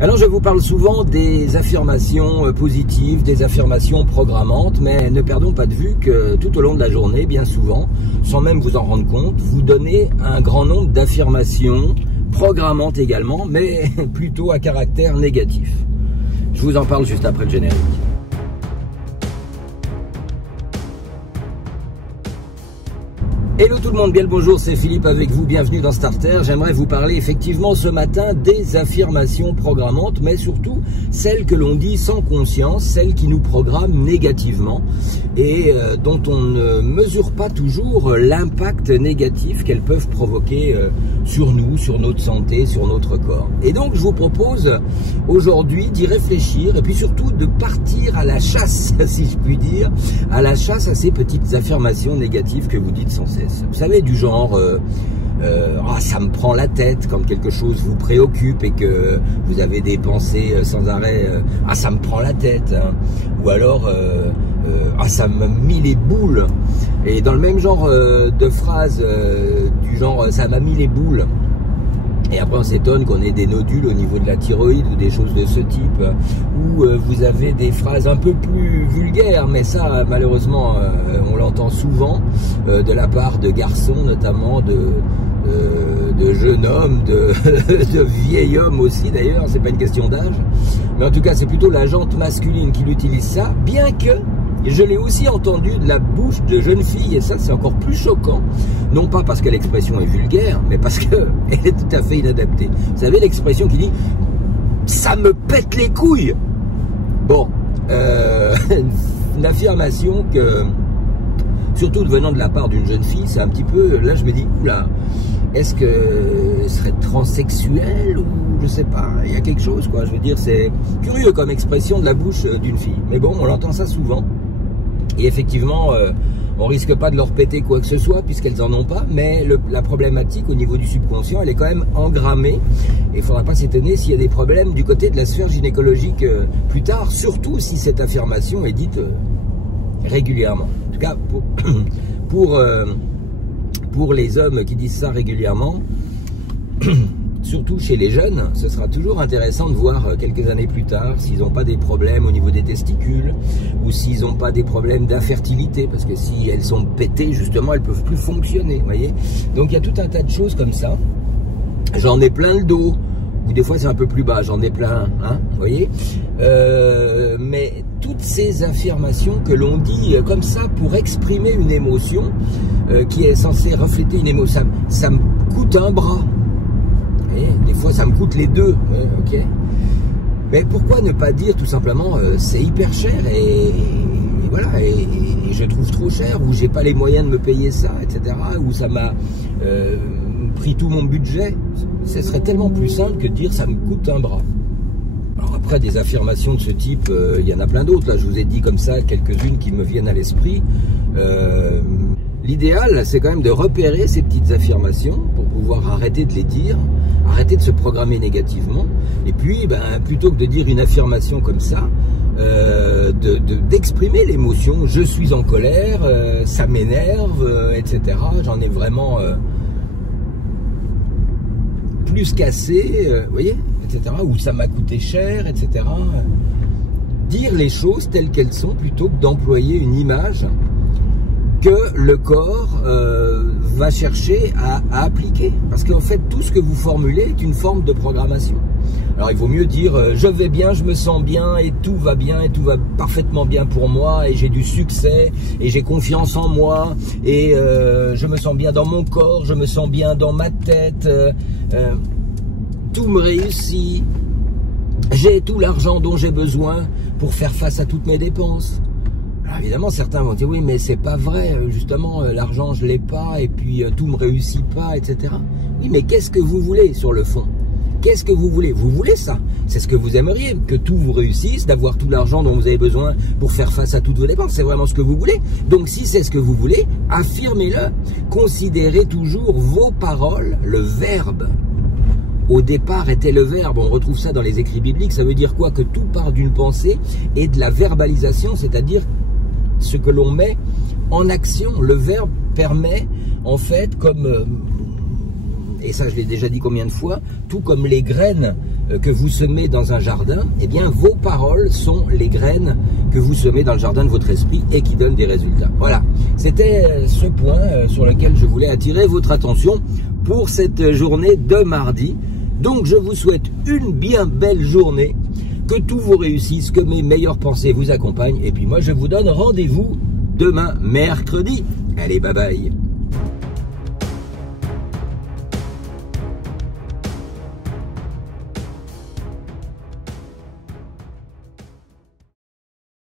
Alors je vous parle souvent des affirmations positives, des affirmations programmantes, mais ne perdons pas de vue que tout au long de la journée, bien souvent, sans même vous en rendre compte, vous donnez un grand nombre d'affirmations programmantes également, mais plutôt à caractère négatif. Je vous en parle juste après le générique. Hello tout le monde, bien le bonjour, c'est Philippe avec vous, bienvenue dans Starter. J'aimerais vous parler effectivement ce matin des affirmations programmantes, mais surtout celles que l'on dit sans conscience, celles qui nous programment négativement et dont on ne mesure pas toujours l'impact négatif qu'elles peuvent provoquer sur nous, sur notre santé, sur notre corps. Et donc je vous propose aujourd'hui d'y réfléchir et puis surtout de partir à la chasse, si je puis dire, à la chasse à ces petites affirmations négatives que vous dites sans cesse. Vous savez, du genre ça me prend la tête quand quelque chose vous préoccupe et que vous avez des pensées sans arrêt, ça me prend la tête, hein. Ou alors ça m'a mis les boules. Et dans le même genre de phrase du genre ça m'a mis les boules. Et après on s'étonne qu'on ait des nodules au niveau de la thyroïde ou des choses de ce type, ou vous avez des phrases un peu plus vulgaires, mais ça malheureusement on l'entend souvent de la part de garçons, notamment de jeunes hommes, de vieils hommes aussi d'ailleurs, c'est pas une question d'âge, mais en tout cas c'est plutôt la gente masculine qui l'utilise ça, bien que je l'ai aussi entendu de la bouche de jeunes filles, et ça c'est encore plus choquant, non pas parce que l'expression est vulgaire, mais parce qu'elle est tout à fait inadaptée. Vous savez l'expression qui dit « ça me pète les couilles ». Bon, une affirmation que, surtout venant de la part d'une jeune fille, c'est un petit peu, là je me dis « oula, est-ce que ce serait transsexuel ou je sais pas, il y a quelque chose quoi ». Je veux dire, c'est curieux comme expression de la bouche d'une fille, mais bon, on l'entend ça souvent. Et effectivement, on risque pas de leur péter quoi que ce soit puisqu'elles en ont pas, mais la problématique au niveau du subconscient, elle est quand même engrammée. Et il faudra pas s'étonner s'il y a des problèmes du côté de la sphère gynécologique plus tard, surtout si cette affirmation est dite régulièrement. En tout cas, pour les hommes qui disent ça régulièrement, surtout chez les jeunes, ce sera toujours intéressant de voir quelques années plus tard s'ils n'ont pas des problèmes au niveau des testicules ou s'ils n'ont pas des problèmes d'infertilité, parce que si elles sont pétées, justement, elles ne peuvent plus fonctionner, voyez. Donc il y a tout un tas de choses comme ça. J'en ai plein le dos, ou des fois c'est un peu plus bas, j'en ai plein, hein, vous voyez. Mais toutes ces affirmations que l'on dit comme ça pour exprimer une émotion qui est censée refléter une émotion, ça me coûte un bras. Des fois ça me coûte les deux, ok. Mais pourquoi ne pas dire tout simplement c'est hyper cher et voilà, et je trouve trop cher, ou j'ai pas les moyens de me payer ça, etc. Ou ça m'a pris tout mon budget. Ce serait tellement plus simple que de dire ça me coûte un bras. Alors après, des affirmations de ce type, il y en a plein d'autres. Là, je vous ai dit comme ça quelques-unes qui me viennent à l'esprit. L'idéal, c'est quand même de repérer ces petites affirmations pour pouvoir arrêter de les dire, arrêter de se programmer négativement, et puis plutôt que de dire une affirmation comme ça, d'exprimer l'émotion. Je suis en colère, ça m'énerve, etc. J'en ai vraiment plus cassé, vous voyez, etc. Ou ça m'a coûté cher, etc. Dire les choses telles qu'elles sont plutôt que d'employer une image que le corps va chercher à appliquer. Parce qu'en fait, tout ce que vous formulez est une forme de programmation. Alors il vaut mieux dire je vais bien, je me sens bien et tout va bien et tout va parfaitement bien pour moi et j'ai du succès et j'ai confiance en moi et je me sens bien dans mon corps, je me sens bien dans ma tête, tout me réussit, j'ai tout l'argent dont j'ai besoin pour faire face à toutes mes dépenses. Alors évidemment, certains vont dire oui, mais c'est pas vrai, justement, l'argent je l'ai pas et puis tout me réussit pas, etc. Oui, mais qu'est-ce que vous voulez sur le fond? Qu'est-ce que vous voulez? Vous voulez ça? C'est ce que vous aimeriez, que tout vous réussisse, d'avoir tout l'argent dont vous avez besoin pour faire face à toutes vos dépenses. C'est vraiment ce que vous voulez. Donc si c'est ce que vous voulez, affirmez-le. Considérez toujours vos paroles, le verbe. Au départ était le verbe, on retrouve ça dans les écrits bibliques. Ça veut dire quoi? Que tout part d'une pensée et de la verbalisation, c'est-à-dire ce que l'on met en action. Le verbe permet, en fait, comme et ça je l'ai déjà dit combien de fois, tout comme les graines que vous semez dans un jardin, eh bien vos paroles sont les graines que vous semez dans le jardin de votre esprit et qui donnent des résultats. Voilà, c'était ce point sur lequel je voulais attirer votre attention pour cette journée de mardi. Donc je vous souhaite une bien belle journée, que tout vous réussisse, que mes meilleures pensées vous accompagnent, et puis moi je vous donne rendez-vous demain mercredi. Allez, bye bye.